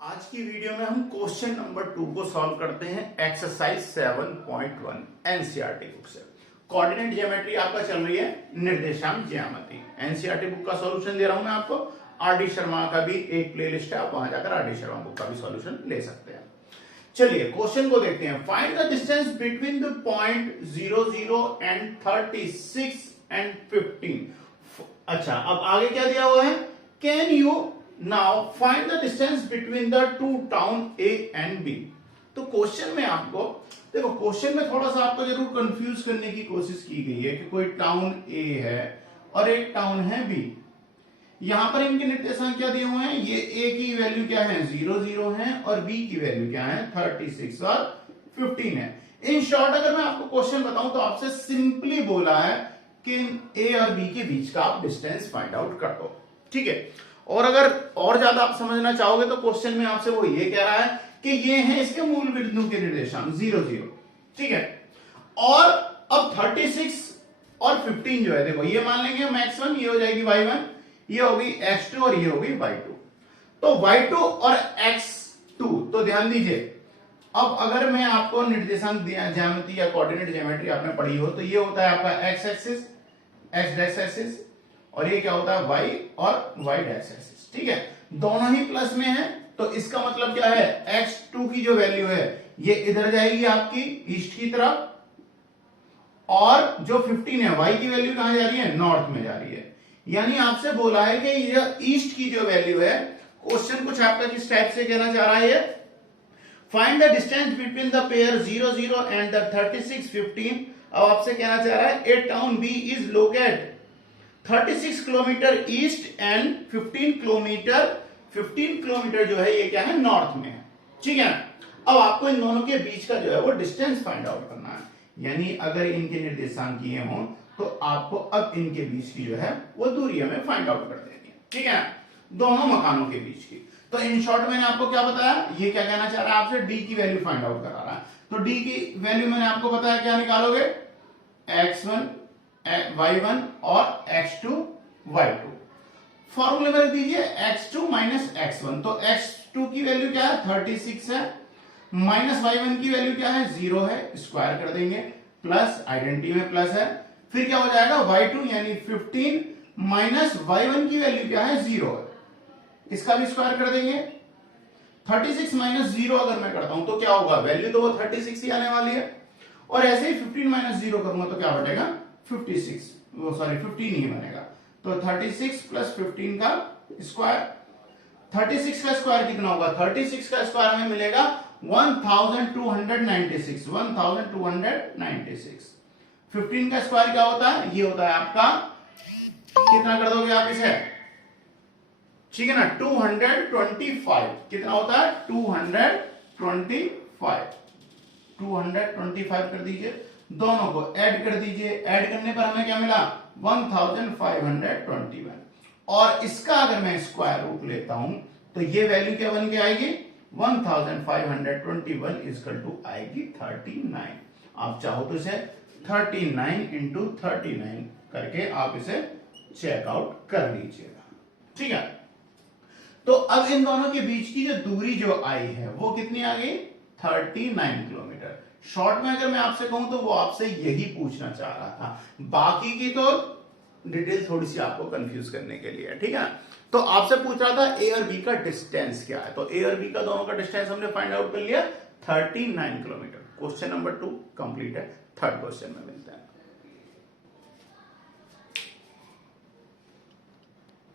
आज की वीडियो में हम क्वेश्चन नंबर 2 को सॉल्व करते हैं एक्सरसाइज 7.1 एनसीईआरटी बुक से। कोऑर्डिनेट ज्योमेट्री आपका चल रही है निर्देशांक ज्यामिति। एनसीईआरटी बुक का सॉल्यूशन दे रहा हूं मैं आपको। आरडी शर्मा का भी एक प्लेलिस्ट है, आप वहां जाकर आरडी शर्मा बुक का भी सॉल्यूशन ले सकते हैं। चलिए क्वेश्चन को देखते हैं। Find the distance between the point 00 and 36 and 15। अच्छा, अब आगे क्या दिया हुआ है? Can you now find the distance between the two town A and B. तो क्वेश्चन में आपको देखो, क्वेश्चन में थोड़ा सा आपको जरूर कंफ्यूज करने की कोशिश की गई है कि कोई टाउन ए है और एक टाउन है बी। यहां पर इनके निर्देशांक क्या दिए हुए हैं? ये ए की वैल्यू क्या है? 00 है और बी की वैल्यू क्या है? 36 और 15 है। इन शॉर्ट अगर मैं आपको क्वेश्चन बताऊं तो आपसे सिंपली बोला है कि ए और बी के बीच का आप डिस्टेंस फाइंड आउट कर दो, ठीक है। और अगर और ज्यादा आप समझना चाहोगे तो क्वेश्चन में आपसे वो ये कह रहा है कि ये है इसके मूल बिंदु के निर्देशांक 00, ठीक है। और अब 36 और 15 जो है, देखो ये मान लेंगे हम x1, ये हो जाएगी y1, ये होगी x2 और ये होगी y2। तो y2 और x2, तो ध्यान दीजिए, अब अगर मैं आपको निर्देशांक ज्यामिति या कोऑर्डिनेट ज्योमेट्री आपने पढ़ी हो तो ये होता है आपका x axis, x dash axis, और ये क्या होता है? y और y डैश एक्सिस, ठीक है। दोनों ही प्लस में है तो इसका मतलब क्या है? x2 की जो वैल्यू है ये इधर जाएगी आपकी ईस्ट की तरफ, और जो 15 है y की वैल्यू कहां जा रही है? नॉर्थ में जा रही है। यानी आपसे बोला है कि ये ईस्ट की जो वैल्यू है, क्वेश्चन कुछ आपका किस टाइप से कहना चाह रहा है? Find the distance between the pair 00 and the 36 15। अब आपसे कहना चाह रहा है a town B is located 36 kilometre east and 15 kilometre जो है ये क्या है? नॉर्थ में है, ठीक है। अब आपको इन दोनों के बीच का जो है वो डिस्टेंस फाइंड आउट करना है। यानी अगर इनके निर्देशांक ये हों तो आपको अब इनके बीच की जो है वो दूरी हमें फाइंड आउट कर देनी है, ठीक है, दोनों मकानों के बीच की। तो इन शॉर्ट मैंने आपको क्या बताया? ये क्या कहना चाह रहा है आपसे? डी की वैल्यू फाइंड आउट करा रहा है। तो डी की वैल्यू मैंने आपको बताया, क्या निकालोगे? x1 y1 और x2 y2। फॉर्मूले में रख दीजिए x2 माइनस x1। तो x2 की वैल्यू क्या है? 36 है, माइनस y1 की वैल्यू क्या है? 0 है, स्क्वायर कर देंगे, प्लस आइडेंटिटी में प्लस है, फिर क्या हो जाएगा? y2 यानी 15 माइनस y1 की वैल्यू क्या है? 0 है, इसका भी स्क्वायर कर देंगे। 36 माइनस 0 अगर मैं करता हूं तो क्या होगा? वैल्यू तो वो 36 ही आने वाली है, और ऐसे ही 15 माइनस 0 करूंगा तो क्या बटेगा? 56, वो सॉरी 15 ही बनेगा। तो 36 प्लस 15 का स्क्वायर, 36 का स्क्वायर कितना होगा? 36 का स्क्वायर हमें मिलेगा 1296, 1296। 15 का स्क्वायर क्या होता है? ये होता है आपका, कितना कर दोगे आप इसे? ठीक है ना, 225। कितना होता है? 225 कर दीजिए, दोनों को ऐड कर दीजिए। ऐड करने पर हमें क्या मिला? 1521। और इसका अगर मैं स्क्वायर रूट लेता हूं तो ये वैल्यू क्या बन के आएगी? 1521 इक्वल टू आएगी 39। आप चाहो तो इसे 39 इंटू 39 करके आप इसे चेकआउट कर लीजिएगा, ठीक है। तो अब इन दोनों के बीच की जो दूरी जो आई है वो कितनी आ गई? 39 किलोमीटर। शॉर्ट में अगर मैं आपसे कहूं तो वो आपसे यही पूछना चाह रहा था, बाकी की तो डिटेल थोड़ी सी आपको कंफ्यूज करने के लिए है, ठीक है। तो आपसे पूछ रहा था ए और बी का डिस्टेंस क्या है, तो ए और बी का दोनों का डिस्टेंस हमने फाइंड आउट कर लिया 39 किलोमीटर। क्वेश्चन नंबर 2 कंप्लीट है। थर्ड क्वेश्चन में मिलता है।